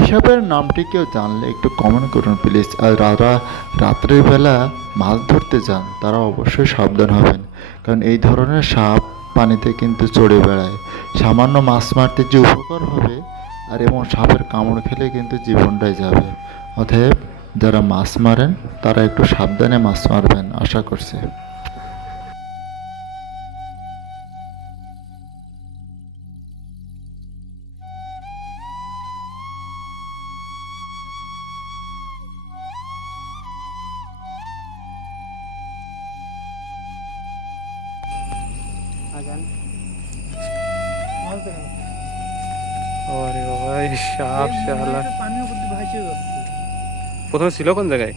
এসবের নামটি কেউ জানলে একটু কমেন্ট করুন প্লিজ আর যারা রাত্রের বেলা মাছ ধরতে যান, তারা অবশ্যই সাবধান হবেন। কারণ এই ধরনের সাপ পানিতে কিন্তু চড়ে বেড়ায়। সামান্য মাছ মারতে যে উপকার হবে, আর এবং সাপের কামড় খেলে কিন্তু জীবনটাই যাবে। অতএব, যারা মাছ মারেন, তারা একটু সাবধানে মাছ মারবেন, আশা করছি। আরে বাবা এই সাপ শালা। প্রথমে ছিল কোন জায়গায়?